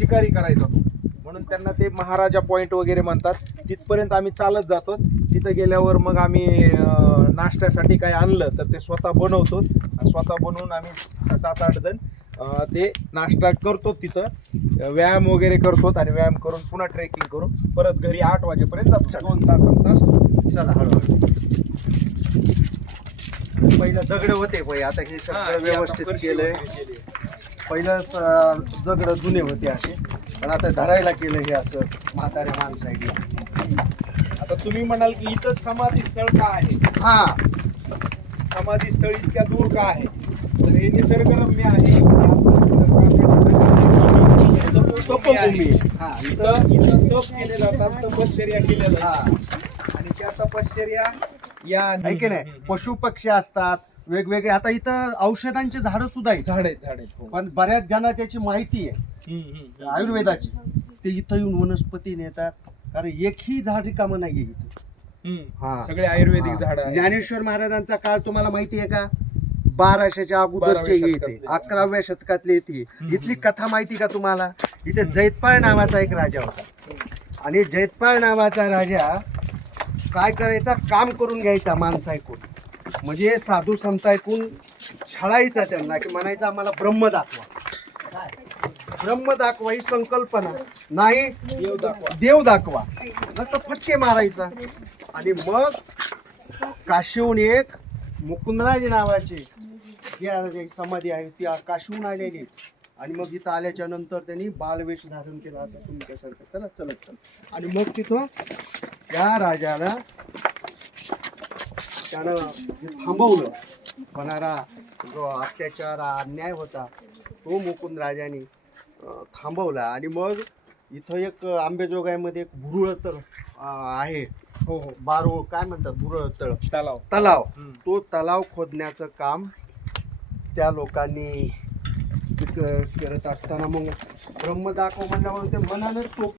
शिकारी करायचा तो, म्हणून त्यांना ते महाराजा पॉईंट वगैरे म्हणतात. तिथपर्यंत आम्ही चालत जातो. तिथं गेल्यावर मग आम्ही नाश्त्यासाठी काय आणलं तर ते स्वतः बनवतो आणि स्वतः बनवून आम्ही 7-8 जण ते नाश्ता करतो. तिथं व्यायाम वगैरे करतो आणि व्यायाम करून पुन्हा ट्रेकिंग करून परत घरी 8 वाजेपर्यंत जातो. 2 तास आमचा असतो. चला हळूहळू. पहिलं दगड होते पहिले, आता हे सगळं व्यवस्थित केलंय. पहिलं दगड जुने होते असे, पण आता धरायला केलं हे असं म्हाताऱ्या माणसाईला. आता तुम्ही म्हणाल की इथं समाधी स्थळ का आहे, हा समाधी स्थळ इतक्या दूर का आहे, तर हे निसर्गरम्य आहे. तपोभूमी. हा इथं तप केले जातात, तपश्चर्या केल्या जातात आणि त्या तपश्चर्या या आहे की नाही, पशु पक्षी असतात वेगवेगळे. आता इथं औषधांची झाडं सुद्धा आहेत, झाड आहेत. हो. पण बऱ्याच जणांना त्याची माहिती आहे आयुर्वेदाची. ते इथं येऊन वनस्पती नेतात, कारण एकही झाड रिकामं नाहीये इथं. हा. सगळे आयुर्वेदिक झाड आहेत. ज्ञानेश्वर महाराजांचा काळ तुम्हाला माहिती आहे का? 1200च्या अगोदरचे 12व्या येते, 11व्या शतकातले येते. इथली कथा माहिती का तुम्हाला? इथे जैतपाळ नावाचा एक राजा होता, आणि जैतपाळ नावाचा राजा काय करायचा, काम करून घ्यायचा माणसं ऐकून, म्हणजे साधू संत ऐकून छळायचा त्यांना, की म्हणायचं आम्हाला ब्रह्म दाखवा. ब्रह्म दाखवा ही संकल्पना नाही, देव दाखवा. नसतं फटके मारायचा. आणि मग काशीहून एक मुकुंदराज नावाचे जी समाधी आहे ती काशीहून आलेली, आणि मग इथं आल्याच्या नंतर त्यांनी बालवेश धारण केला, असं तुम्ही कसं चला चलत. आणि मग तिथं त्या राजाला त्यानं थांबवलं. होणारा जो अत्याचार अन्याय होता तो मुकुंद राजाने थांबवला. आणि मग इथं एक आंबेजोगाईमध्ये एक भुरळ तळ आहे. हो. बारू काय म्हणतात, भुरळ तलाव. तलाव. तो तलाव खोदण्याचं काम त्या लोकांनी करत असताना मग ब्रह्म दाखव म्हणल्यावर ते मनानच तो